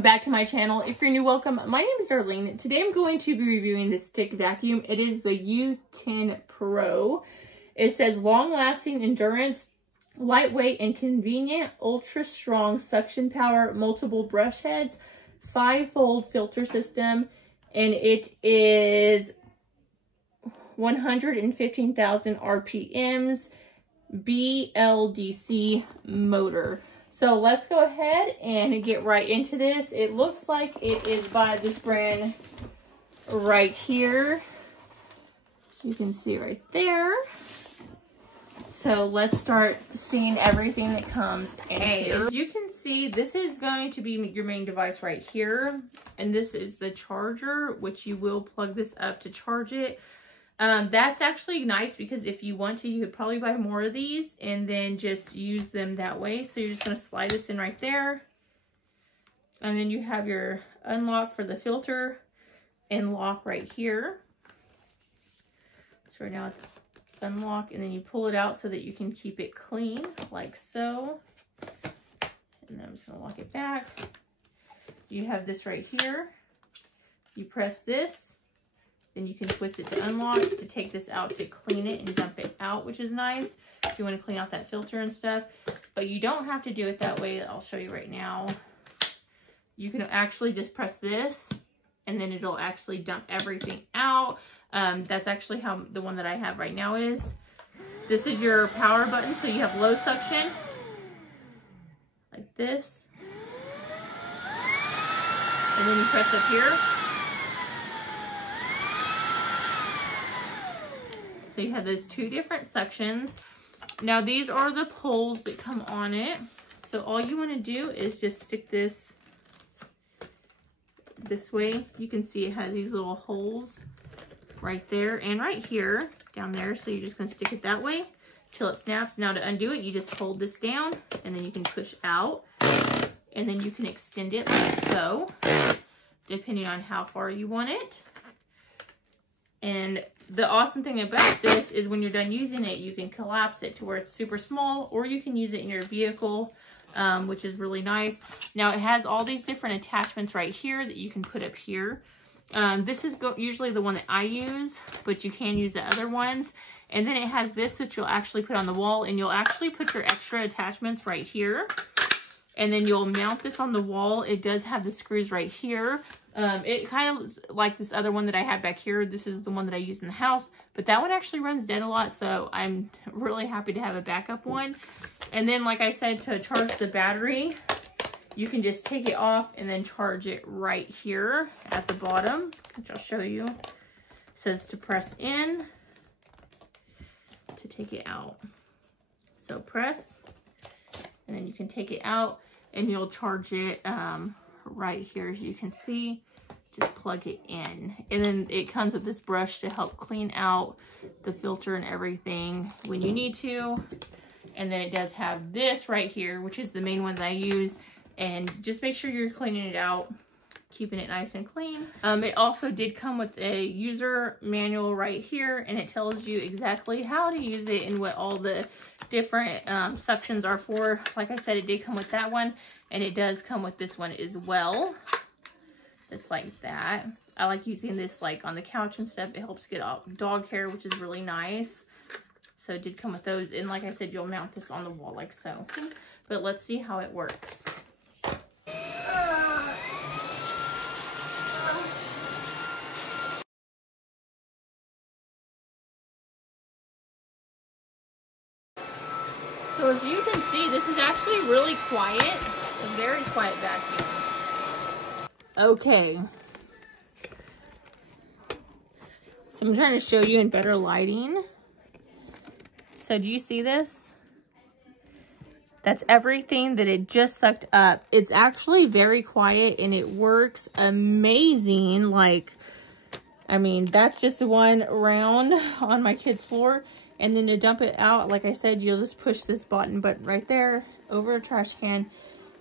welcome back to my channel. If you're new, welcome. My name is Darlene. Today I'm going to be reviewing this stick vacuum. It is the U10 Pro. It says long-lasting endurance, lightweight and convenient, ultra-strong suction power, multiple brush heads, 5-fold filter system, and it is 115,000 RPMs, BLDC motor. So let's go ahead and get right into this. It looks like it is by this brand right here. You can see right there. So let's start seeing everything that comes in here. As you can see, this is going to be your main device right here. And this is the charger, which you will plug this up to charge it. That's actually nice because if you want to, you could probably buy more of these and then just use them that way. So you're just going to slide this in right there. And then you have your unlock for the filter and lock right here. So right now it's unlock, and then you pull it out so that you can keep it clean like so. And then I'm just going to lock it back. You have this right here. You press this. Then you can twist it to unlock, to take this out, to clean it and dump it out, which is nice if you want to clean out that filter and stuff. But you don't have to do it that way. I'll show you right now. You can actually just press this, and then it'll actually dump everything out. That's actually how the one that I have right now is. This is your power button, so you have low suction, like this. And then you press up here. So you have those two different sections. Now these are the poles that come on it. So all you want to do is just stick this way. You can see it has these little holes right there and right here down there. So you're just going to stick it that way till it snaps. Now to undo it, you just hold this down and then you can push out, and then you can extend it like so, depending on how far you want it. And the awesome thing about this is when you're done using it, you can collapse it to where it's super small, or you can use it in your vehicle, which is really nice. Now it has all these different attachments right here that you can put up here. This is usually the one that I use, but you can use the other ones. And then it has this, which you'll actually put on the wall, and you'll actually put your extra attachments right here. And then you'll mount this on the wall. It does have the screws right here. It kind of like this other one that I had back here. This is the one that I use in the house, but that one actually runs dead a lot, so I'm really happy to have a backup one. And then, like I said, to charge the battery, you can just take it off and then charge it right here at the bottom, which I'll show you. It says to press in to take it out. So press, and then you can take it out, and you'll charge it right here. As you can see, just plug it in, and then it comes with this brush to help clean out the filter and everything when you need to. And then it does have this right here, which is the main one that I use, and just make sure you're cleaning it out, keeping it nice and clean. It also did come with a user manual right here, and it tells you exactly how to use it and what all the different suctions are for. Like I said, it did come with that one, and it does come with this one as well. It's like that. I like using this like on the couch and stuff. It helps get off dog hair, which is really nice. So it did come with those, and like I said, you'll mount this on the wall like so. But let's see how it works. So as you can see, this is actually really quiet, a very quiet vacuum. Okay. So I'm trying to show you in better lighting. So do you see this? That's everything that it just sucked up. It's actually very quiet and it works amazing. Like, I mean, that's just one round on my kid's floor. And then to dump it out, like I said, you'll just push this button right there over a trash can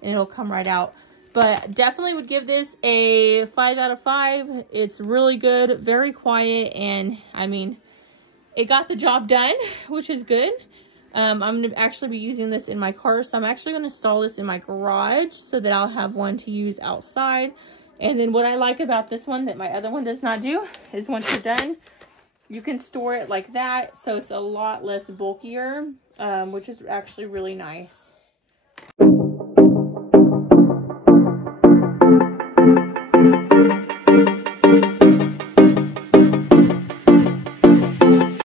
and it'll come right out. But definitely would give this a 5 out of 5. It's really good, very quiet, and I mean, it got the job done, which is good. I'm going to actually be using this in my car, so I'm actually going to install this in my garage so that I'll have one to use outside. And then what I like about this one that my other one does not do is once you're done, you can store it like that, so it's a lot less bulkier, which is actually really nice.